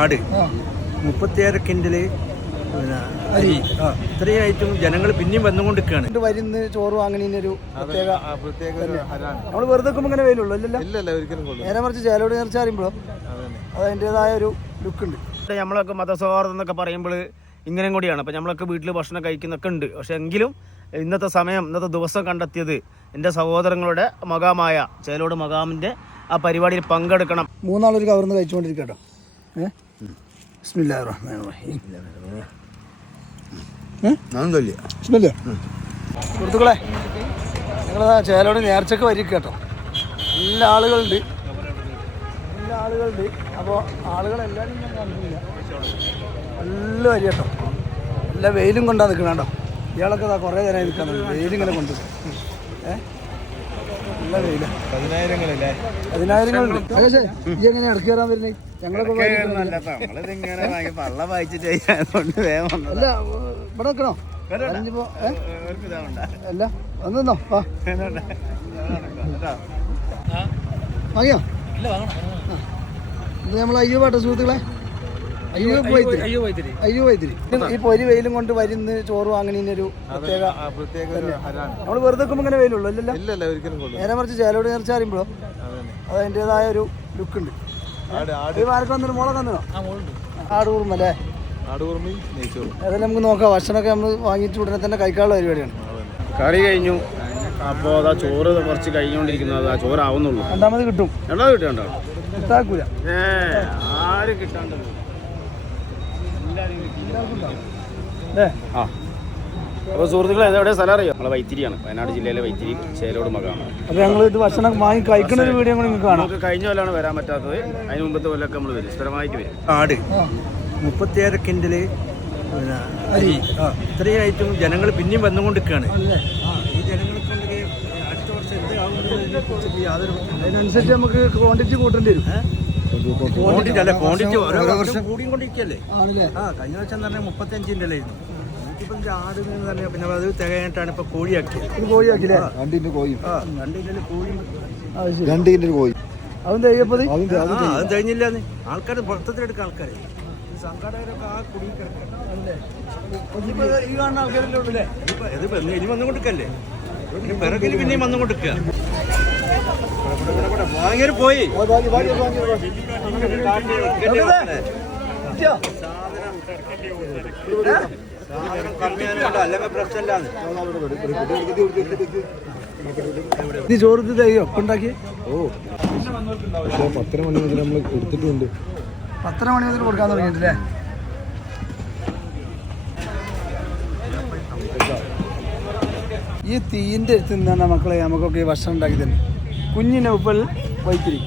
ആട് 36 കിൻഡല് അരി ഇത്രയായിട്ടും ജനങ്ങൾ പിന്നെയും വന്നുകൊണ്ടിരിക്കുകയാണ്. വരുന്ന ചോറ് വാങ്ങുന്നതിനൊരു പ്രത്യേക നമ്മൾ വെറുതെ ഇങ്ങനെ വെയിലുള്ളൂ നേരെ മറിച്ച് ചേലോട് നേർച്ച അറിയുമ്പോഴോ അത് അതിൻ്റെതായ ഒരു ലുക്ക് ഉണ്ട്. നമ്മളൊക്കെ മതസൗഹാർദ്ദം എന്നൊക്കെ പറയുമ്പോൾ ഇങ്ങനെയും കൂടിയാണ്. അപ്പം നമ്മളൊക്കെ വീട്ടിൽ ഭക്ഷണം കഴിക്കുന്നൊക്കെ ഉണ്ട്. പക്ഷെ എങ്കിലും ഇന്നത്തെ സമയം ഇന്നത്തെ ദിവസം കണ്ടെത്തിയത് എൻ്റെ സഹോദരങ്ങളുടെ മകാമായ ചേലോട് മകാമിൻ്റെ ആ പരിപാടിയിൽ പങ്കെടുക്കണം. മൂന്നാളൊരു കവർന്ന് കഴിച്ചുകൊണ്ടിരിക്കട്ടോ. സുഹൃത്തുക്കളെ, നിങ്ങൾ ചേലോട് നേർച്ചക്ക് വരിക കേട്ടോ. എല്ലാ ആളുകളുണ്ട്. അപ്പോൾ ആളുകളെല്ലാവരും ഞാൻ കണ്ടില്ല. നല്ല വരി കേട്ടോ. എല്ലാ വെയിലും കൊണ്ടാണ് നിൽക്കണം കേട്ടോ. ഇയാളൊക്കെ കുറേ നേരം നിൽക്കാൻ വെയിലിങ്ങനെ കൊണ്ട് നല്ല വെയില. 10,000 ഈ എങ്ങനെ ഇടയ്ക്ക് കയറാൻ വരുന്നത്? ഞങ്ങളൊക്കെ അല്ല ഇവിടെ നിൽക്കണോ? അല്ല വന്നോ വാങ്ങിയോ? ഇത് നമ്മൾ അയ്യൂബാട്ടോ സുഹൃത്തുക്കളെ. അയ്യൂബ് വൈത്തിരി. ഈ പൊരി വെയിലും കൊണ്ട് വരുന്ന ചോറ് വാങ്ങുന്നതിനൊരു പ്രത്യേക നമ്മൾ വെറുതെ ഇങ്ങനെ വെയിലുള്ളൂ അല്ലല്ലോ. നേരെ മറിച്ച് ചേലോട് നേർച്ച അറിയുമ്പോഴോ അത് അതിൻ്റെതായ ഒരു ലുക്ക് ഉണ്ട്. ആർക്ക് വന്നിട്ട് മോളെ വന്നോ? ആടുകൂർമ്മ അല്ലേ? അതെല്ലാം നമുക്ക് നോക്കാം. ഭക്ഷണമൊക്കെ നമ്മൾ വാങ്ങിയിട്ട് ഉടനെ തന്നെ കഴിക്കാനുള്ള പരിപാടിയാണ്. കറി കഴിഞ്ഞു. അപ്പോൾ അതാ ചോറ് കുറച്ച് കഴിഞ്ഞുകൊണ്ടിരിക്കുന്നത്. ആ ചോറാവുന്നുള്ളൂ. രണ്ടാമത് കിട്ടും. കിട്ടാക്കൂല. ആരും കിട്ടാണ്ട് അപ്പോൾ സുഹൃത്തുക്കളെ എവിടെ സ്ഥലം അറിയോ? നമ്മളെ വൈത്തിരിയാണ്, വയനാട് ജില്ലയിലെ വൈത്തിരി ചേലോട് മകാമാണ്. അപ്പോൾ ഞങ്ങൾ ഇത് ഭക്ഷണം വാങ്ങി കഴിക്കുന്ന ഒരു വീഡിയോ നിങ്ങൾക്ക് കാണാം. നമുക്ക് കഴിഞ്ഞ കൊല്ലാണ് വരാൻ പറ്റാത്തത്. അതിന് മുമ്പത്തെ കൊല്ലമൊക്കെ നമ്മൾ വരും, സ്ഥിരമായിട്ട് വരും. ആട് 36 കിൻഡല് അരി ഇത്രയായിട്ടും ജനങ്ങൾ പിന്നെയും വന്നുകൊണ്ടിരിക്കുകയാണ്. ഈ ജനങ്ങൾക്ക് അടുത്ത വർഷം എന്താകുന്നത് യാതൊരു അതിനനുസരിച്ച് നമുക്ക് ക്വാണ്ടിറ്റി കൂട്ടേണ്ടി വരും. ക്വാണ്ടിറ്റി ഓരോ വർഷം കൂടിക്കൊണ്ടിരിക്കുകയല്ലേ. കഴിഞ്ഞ വർഷം തന്നെ 35 ആയിരുന്നു. 115 ആട് തന്നെ. പിന്നെ അത് തികയായിട്ടാണ് ഇപ്പൊ കോഴിയാക്കിയത്. കോഴിയാക്കില്ലേ? 2 കോഴി. അതും കഴിഞ്ഞില്ലാന്ന് ആൾക്കാർ പുറത്തെടുക്കാൻ ആൾക്കാരെ സംഘാടകരൊക്കെ ആ കുടി ഈ കാണുന്ന ആൾക്കാരെല്ലാം ഉണ്ടല്ലേ. ഇനി വന്നുകൊണ്ടിരിക്കല്ലേ. പിറകിൽ പിന്നെയും വന്നുകൊണ്ടിരിക്കുക. വാങ്ങിയൊരു പോയി നീ ചോറ് തയ്യോ ഉണ്ടാക്കി? 10 മണി മുതൽ നമ്മൾ കൊടുത്തിട്ടുണ്ട്. 10 മണി മുതൽ കൊടുക്കാൻ തുടങ്ങിയിട്ടില്ലേ? ഈ തീൻ്റെ അടുത്ത് നിന്നാണ് മക്കളെ നമുക്കൊക്കെ ഈ ഭക്ഷണം ഉണ്ടാക്കി തന്നെ. കുഞ്ഞിനെ ഉപ്പൽ വൈത്തിരി.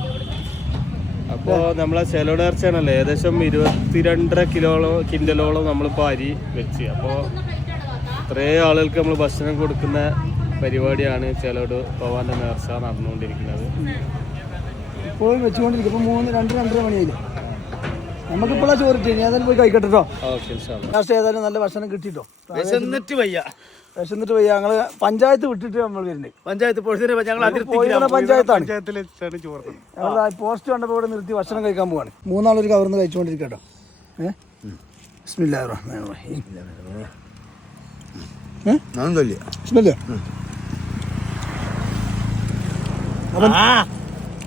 അപ്പോൾ നമ്മളെ ചേലോട് നേർച്ചയാണല്ലോ, ഏകദേശം 22.5 കിൻഡലോളം നമ്മളിപ്പോൾ അരി വെച്ച്. അപ്പോൾ ഇത്രയും ആളുകൾക്ക് നമ്മൾ ഭക്ഷണം കൊടുക്കുന്ന പരിപാടിയാണ് ചേലോട് ഭവാന്റെ നേർച്ച നടന്നുകൊണ്ടിരിക്കുന്നത്. ഇപ്പോഴും വെച്ചുകൊണ്ടിരിക്കും. ഇപ്പോൾ 2-2:30 മണിയായില്ലേ? നമുക്കിപ്പോഴാണ് ചോറിട്ട്. ഇനി ഏതായാലും പോയി കഴിക്കട്ടോ. ലാസ്റ്റ് ഏതായാലും നല്ല ഭക്ഷണം കിട്ടിട്ടോ. വിശന്നിട്ട് വയ്യ. ഞങ്ങള് പഞ്ചായത്ത് വിട്ടിട്ട് നമ്മൾ വരുന്നുണ്ട്. പഞ്ചായത്ത് പഞ്ചായത്താണ്. ഞങ്ങൾ പോസ്റ്റ് കണ്ടപ്പോൾ ഇവിടെ നിർത്തി ഭക്ഷണം കഴിക്കാൻ പോവാണ്. മൂന്നാളൊരു കവർന്ന് കഴിച്ചുകൊണ്ടിരിക്കട്ടോ.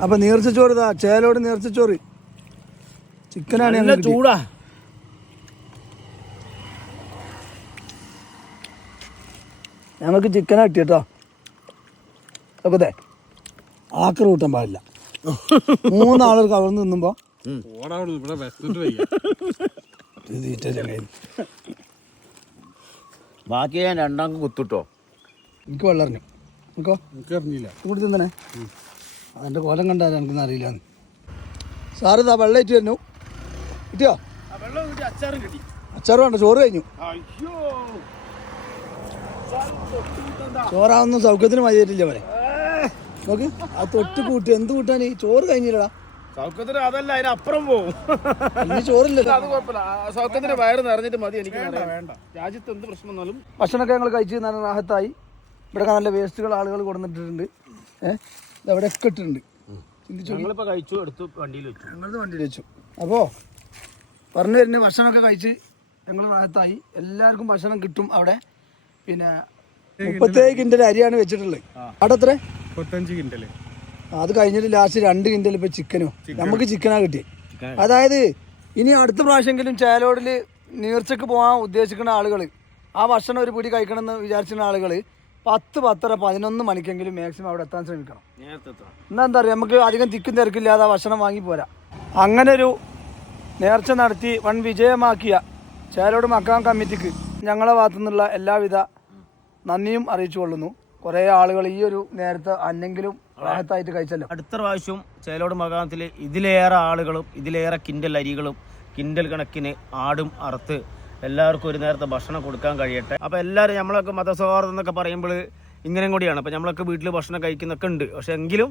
അപ്പൊ നീർച്ചച്ചോറ് ഇതാ. ചേലോട് നീർച്ചച്ചോറ് ചിക്കനാണ്. ചൂടാ. ഞങ്ങൾക്ക് ചിക്കനാ കിട്ടിട്ടോ. അപ്പത്തെ ആക്ര കൂട്ടാൻ പാടില്ല. 3 ആളുകൾ കവർന്ന് നിന്നുമ്പോ ബാക്കി ഞാൻ 2 കുത്തിട്ടോ. എനിക്ക് വെള്ളറിഞ്ഞു. എനിക്കറിഞ്ഞില്ല കൂടി തന്നെ. അതിന്റെ കോലം കണ്ടാൽ എനിക്കൊന്നും അറിയില്ല. സാറ് ഇതാ വെള്ളം ഏറ്റ് തരുന്നു. കിട്ടിയോ? അച്ചാറ് വേണ്ട, ചോറ് കഴിഞ്ഞു. ചോറാവുന്ന സൗഖ്യത്തിന് മതിയായിട്ടില്ല പോലെ. നോക്ക് ആ തൊട്ട് കൂട്ടി എന്ത് കൂട്ടാൻ. ചോറ് കഴിഞ്ഞില്ലടാ. സൗഖ്യത്തിന് അതല്ല, അതിനപ്പുറം പോകും. ഇനി ചോറില്ലല്ലോ. അത് കുഴപ്പമില്ല. സൗഖ്യത്തിന് വയറ് നിറഞ്ഞിട്ട് മതി. എനിക്ക് വേണ്ട. രാജ്യത്ത് എന്ത് പ്രശ്നം വന്നാലും ഭക്ഷണമൊക്കെ ഞങ്ങൾ കഴിച്ച് നല്ല റാഹത്തായി. ഇവിടെ നല്ല വേസ്റ്റുകൾ ആളുകൾ കൊടുത്തിട്ടുണ്ട്. ഇതെവിടെയൊക്കെ ഇട്ടിട്ടുണ്ട്. ഞങ്ങളിപ്പോൾ കഴിച്ചു, എടുത്തു, വണ്ടിയിൽ വെച്ചു. ഞങ്ങളത് വണ്ടിയിൽ വെച്ചു. അപ്പോൾ പറഞ്ഞു വരുന്ന ഭക്ഷണമൊക്കെ കഴിച്ച് ഞങ്ങൾ റാഹത്തായി. എല്ലാവർക്കും ഭക്ഷണം കിട്ടും അവിടെ. പിന്നെ 37 കിൻഡൽ അരിയാണ് വെച്ചിട്ടുള്ളത്. അവിടെ എത്ര? 35 കിൻഡൽ. അത് കഴിഞ്ഞിട്ട് ലാസ്റ്റ് 2 കിൻഡൽ ഇപ്പൊ ചിക്കനോ. നമുക്ക് ചിക്കനാ കിട്ടി. അതായത് ഇനി അടുത്ത പ്രാവശ്യമെങ്കിലും ചേലോടിൽ നീർച്ചക്ക് പോകാൻ ഉദ്ദേശിക്കുന്ന ആളുകൾ, ആ ഭക്ഷണം ഒരു പിടി കഴിക്കണം എന്ന് വിചാരിച്ചിരുന്ന ആളുകൾ 10, 10:30, 11 മണിക്കെങ്കിലും മാക്സിമം അവിടെ എത്താൻ ശ്രമിക്കണം. എന്നാ എന്താ പറയുക, നമുക്ക് അധികം തിക്കും തിരക്കില്ലാതെ ആ ഭക്ഷണം വാങ്ങി പോരാ. അങ്ങനെ ഒരു നേർച്ച നടത്തി വൻ വിജയമാക്കിയ ചേലോട് മക്കാം കമ്മിറ്റിക്ക് ഞങ്ങളെ ഭാഗത്തു നിന്നുള്ള എല്ലാവിധ നന്ദിയും അറിയിച്ചു കൊള്ളുന്നു. കുറേ ആളുകൾ ഈ ഒരു നേരത്തെ അന്നെങ്കിലും റാഹത്തായിട്ട് കഴിച്ചല്ലോ. അടുത്ത പ്രാവശ്യം ചേലോട് മകാമത്തിൽ ഇതിലേറെ ആളുകളും ഇതിലേറെ കിൻഡൽ അരികളും കിൻഡൽ കണക്കിന് ആടും അറുത്ത് എല്ലാവർക്കും ഒരു നേരത്തെ ഭക്ഷണം കൊടുക്കാൻ കഴിയട്ടെ. അപ്പോൾ എല്ലാവരും നമ്മളൊക്കെ മതസൗഹാർദ്ദം എന്നൊക്കെ പറയുമ്പോൾ ഇങ്ങനെയും കൂടിയാണ്. അപ്പോൾ നമ്മളൊക്കെ വീട്ടിൽ ഭക്ഷണം കഴിക്കുന്നൊക്കെ ഉണ്ട്. പക്ഷേ എങ്കിലും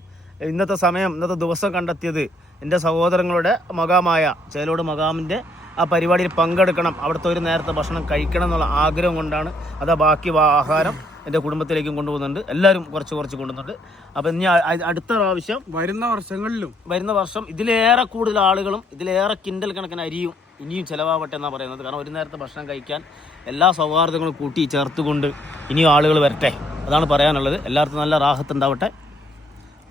ഇന്നത്തെ സമയം, ഇന്നത്തെ ദിവസം കണ്ടെത്തിയത് എൻ്റെ സഹോദരങ്ങളുടെ മകാമായ ചേലോട് മകാമിൻ്റെ ആ പരിപാടിയിൽ പങ്കെടുക്കണം, അവിടുത്തെ ഒരു നേരത്തെ ഭക്ഷണം കഴിക്കണം എന്നുള്ള ആഗ്രഹം കൊണ്ടാണ്. അതാ ബാക്കി ആഹാരം എൻ്റെ കുടുംബത്തിലേക്കും കൊണ്ടുപോകുന്നുണ്ട്. എല്ലാവരും കുറച്ച് കൊണ്ടുവന്നുണ്ട്. അപ്പം ഇനി അടുത്ത പ്രാവശ്യം വരുന്ന വർഷം ഇതിലേറെ കൂടുതൽ ആളുകളും ഇതിലേറെ കിൻഡൽ കണക്കിന് അരിയും ഇനിയും ചിലവാവട്ടെ എന്നാണ് പറയുന്നത്. കാരണം ഒരു നേരത്തെ ഭക്ഷണം കഴിക്കാൻ എല്ലാ സൗഹാർദ്ദങ്ങളും കൂട്ടി ചേർത്തുകൊണ്ട് ഇനിയും ആളുകൾ വരട്ടെ, അതാണ് പറയാനുള്ളത്. എല്ലാവർക്കും നല്ല റാഹത്ത് ഉണ്ടാവട്ടെ.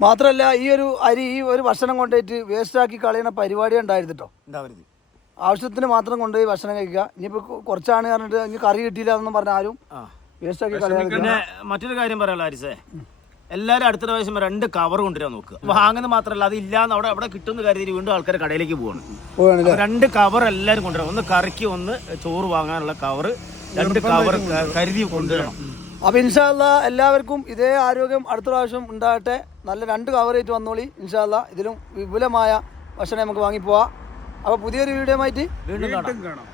മാത്രമല്ല ഈ ഒരു അരി, ഈ ഒരു ഭക്ഷണം കൊണ്ടുപോയിട്ട് വേസ്റ്റാക്കി കളയുന്ന പരിപാടി ഉണ്ടായിരുന്നു കേട്ടോ. ഉണ്ടാവരുത്, ആവശ്യത്തിന് മാത്രം കൊണ്ടുപോയി ഭക്ഷണം കഴിക്കുക. ഇനിയിപ്പോൾ കുറച്ചാണ് പറഞ്ഞിട്ട് ഇനി കറി കിട്ടിയില്ല എന്നൊന്നും പറഞ്ഞ ആരും വേസ്റ്റാക്കി കളയാൻ. പിന്നെ മറ്റൊരു കാര്യം പറയാനുള്ള ആരിസേ, എല്ലാവരും അടുത്ത പ്രാവശ്യം 2 കവർ കൊണ്ടുവരാൻ നോക്കുക. വാങ്ങുന്നത് മാത്രമല്ല, അത് ഇല്ലാന്ന് അവിടെ കിട്ടുന്ന കരുതി വീണ്ടും ആൾക്കാർ കടയിലേക്ക് പോവാണ്. 2 കവർ എല്ലാവരും കൊണ്ടുവരാം. ഒന്ന് കറിക്ക്, ഒന്ന് ചോറ് വാങ്ങാനുള്ള കവർ, 2 കവർ കരുതി കൊണ്ടുവരണം. അപ്പോൾ ഇൻഷാ അല്ലാ എല്ലാവർക്കും ഇതേ ആരോഗ്യം അടുത്ത പ്രാവശ്യം ഉണ്ടാകട്ടെ. നല്ല 2 കവറേറ്റ് വന്നോളി ഇൻഷാ അല്ലാ. ഇതിലും വിപുലമായ ഭക്ഷണം നമുക്ക് വാങ്ങിപ്പോവാം. അപ്പോൾ പുതിയൊരു വീഡിയോ ആയിട്ട് വീണ്ടും കാണാം.